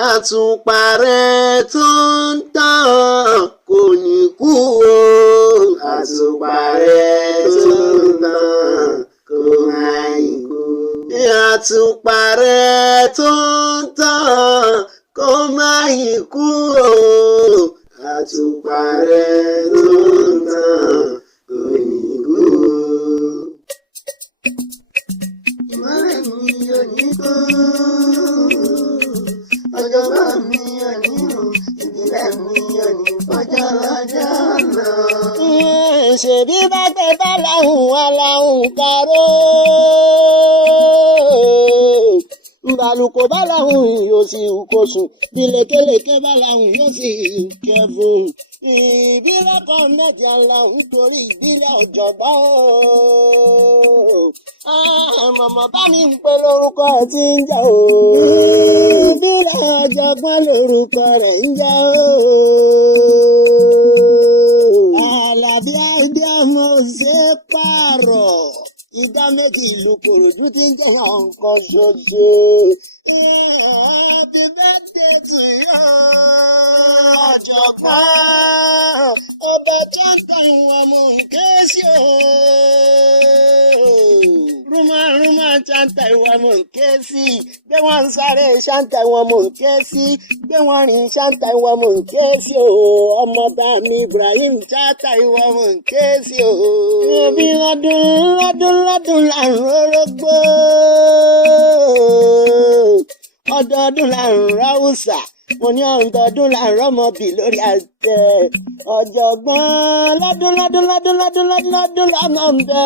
àtùpà rẹ̀ tó ń tàn kò ní kú o. àtùpà rẹ̀ tó ń tàn kò máa ní kú. àtùpà rẹ̀ tó ń tàn kò máa ní kú o. àtùpà rẹ̀ tó ń tàn kò ní kú o. ìmọ́lẹ̀ mi ò ní kú. ọjọ́gbọ́ mi ò ní rùn, ìbílẹ̀ mi ò ní fọjọ́ lọ́jọ́ náà. ṣèbí bá tẹ bá láhùn aláhùn káró. Bàlùkò bá láhùn yóò sì kó sùn, ìlékelèké bá láhùn yóò sì kẹfùn. Ìbílẹ̀ kan méjì aláhùn torí ìbílẹ̀ ọ̀jọ̀gbọ́n. Mọ̀mọ́ bá mi ń pe lórúkọ ẹ̀ tí ń jẹ́ o. Ìbílẹ̀ ọ̀jọ̀gbọ́n lórúkọ rẹ̀ ń jẹ́ o. Àlàbí ẹgbẹ́ ọmọ ṣe pààrọ̀. Ìgbà méjì ìlú Kòròdú tí ń jẹ́ ọ̀kan ṣoṣo. Happy birthday to you, ọ̀jọ̀gbọ́n. Ọba Jọ́ńtà ìwọ̀n mú kéésì o. Rúmà Jọ́ńtà ìwọ̀n mú kéésì. Gbé wọn ń sáré Ṣáńtà ìwọ̀n mú kéésì. Gbé wọn rìn Ṣáńtà ìwọ̀n mú kéésì o. Ọmọọba mi Ibrahim Jọ́ńtà ìwọ̀n mú kéésì o. Ebi lọ́dún là ń rórógbó. Ọdọọdún là ń ráwùsà. Mo ní ọdọọdún là ń rọ́mọbì lórí àtẹ. Ọ̀jọ̀gbọ́n lọ́dún lọ́mọ ń bẹ.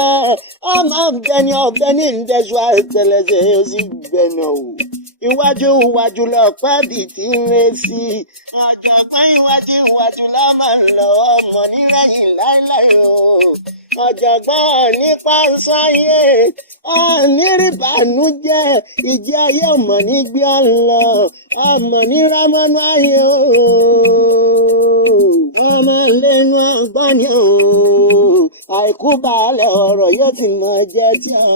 Ọmọ ń bẹ ni ọ̀bẹ ní ìdẹ́sù àtẹlẹsẹ̀ ó sì gbẹ̀nà o. Iwájú lọ̀pẹ́ bì tí ń ré sí. Ọ̀jọ̀gbọ́n iwájú lọ́mọ ń lọ ọmọ nírẹ̀yìn láíláí o. Ọ̀jọ̀gbọ́n nípa sáyé nírìbànújẹ́ ìjì ayé ọmọ ní gbé ọ lọ ọmọ ní rámọ́nú ayé o. ọmọ lẹ́nu ọgbọ́n ni o. àìkú baálẹ̀ ọ̀rọ̀ yóò ti mọ jẹ́ tí ọ.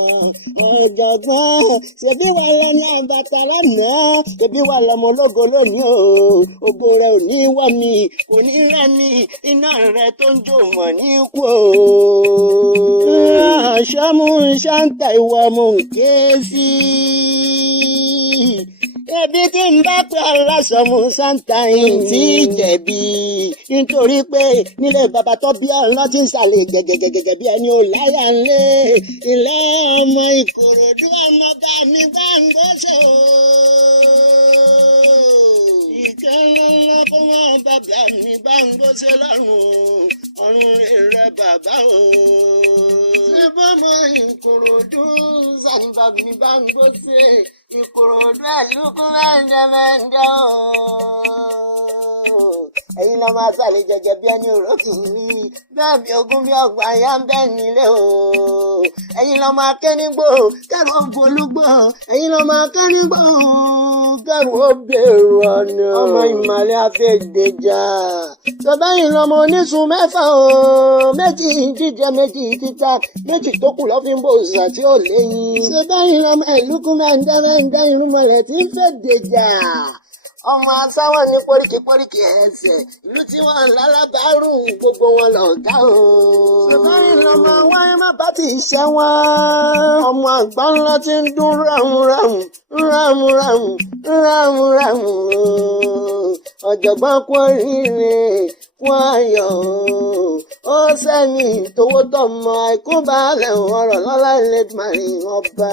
ọ̀jọ̀gbọ́n ṣebí wà lẹ́ni àbàtà lánàá ṣebí wà lọ́mọ ológo lónìí o. ògo rẹ̀ ò ní wọ́ mi kò ní rẹ́ mi iná rẹ̀ tó ń jò mọ̀ ní kú o. Ṣọ́mú Ṣáńtà ìwọ̀n mú ké sí. Ebi tí ń bá pẹ́ aláṣọmú Ṣáńtà yìí tí jẹ̀bi. Nítorí pé nílé bàbá tó bí ọ̀rọ̀ tí ń sàlẹ̀ gẹ̀gẹ̀gẹ̀gẹ̀ bí ẹni ò láyà ńlé. Ilé ọmọ Ìkòròdú ọmọ bá mi bá ń gbọ́sọ̀ o. Ìjẹ́ ńlá fún wọn bàbá mi bá ń gbọ́sọ̀ lọ́rùn ọ̀run rẹ̀ bàbá o. Bọ́mọ Ìkòròdú Ṣàǹbà mi bá ń gbọ́sẹ̀ Ìkòròdú àlùkù mẹ́ńdẹ́mẹ́ńdẹ́ o. Ẹ̀yin lọ máa sàlẹ̀ jẹjẹ bí ẹni òró kì í rí bẹ́ẹ̀ bí ogún bí ọgbà ya ń bẹ́ nílé o. Ẹ̀yin lọ máa ké nígbò kẹ́rù ó bolúgbò. Ẹ̀yin lọ máa ké nígbò kẹ́rù ó bèrò ọ̀nà. ọmọ ìmàlẹ́ afẹ́dẹ́jà. Sọ̀bẹ́yìn lọmọ oníṣun mẹ́fà o. méjì jíjẹ méjì títà méjì tó kù lọ́ fi ń bò òṣìṣà tí ò léyìn. Sọ̀bẹ́yìn lọmọ ìlúkú mẹ́ńdẹ́mẹ́ńdẹ́ irúnmọlẹ̀ tí ń fẹ́dẹ́jà. Ọmọ asáwọ̀ ní póríkì ẹsẹ̀ ìlú tí wọ́n lálábàárù gbogbo wọn lọ̀gá o. Sọ̀bẹ́yìn lọmọ wáyé má bá ti ṣẹ́ wọ́n. ọmọ àgbà ńlá ti ń dún rámúrámù. ọ̀jọ̀gbọ́n kú oríire kú ayọ̀ ó sẹ́mi tówó tọmọ àìkú baálẹ̀ ọ̀rọ̀ lọ́lá Elédùmarè ọba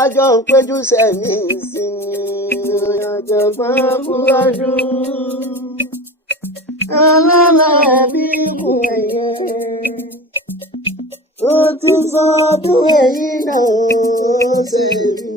àjọ ń péjú sẹ́mi ìsinmi. ọ̀jọ̀gbọ́n kú ọdún alálàbí kú ẹ̀yẹ ó tún sọ fún ẹ̀yìn náà ó ṣe rí.